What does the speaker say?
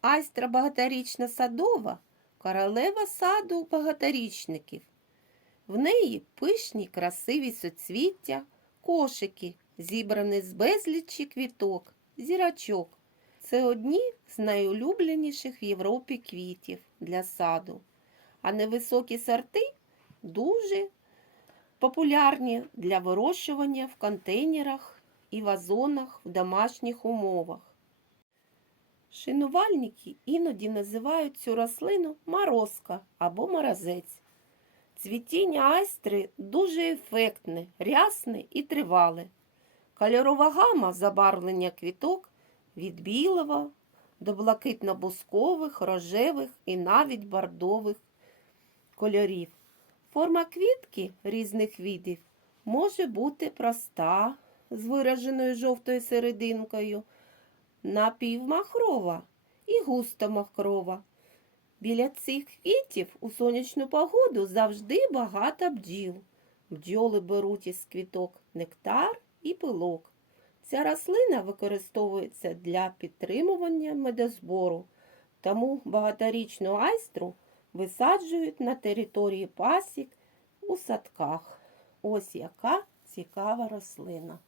Айстра багаторічна садова королева саду багаторічників. В неї пишні красиві соцвіття, кошики, зібрані з безлічі квіток, зірочок. Це одні з найулюбленіших в Європі квітів для саду. А невисокі сорти дуже популярні для вирощування в контейнерах і вазонах в домашніх умовах. Шинувальники іноді називають цю рослину морозка або морозець. Цвітіння айстри дуже ефектне, рясне і тривале. Кольорова гама забарвлення квіток від білого до блакитно-бускових, рожевих і навіть бордових кольорів. Форма квітки різних видів може бути проста, з вираженою жовтою серединкою, напівмахрова і густомахрова. Біля цих квітів у сонячну погоду завжди багато бджіл. Бджоли беруть із квіток нектар і пилок. Ця рослина використовується для підтримування медозбору, тому багаторічну айстру висаджують на території пасік у садках. Ось яка цікава рослина.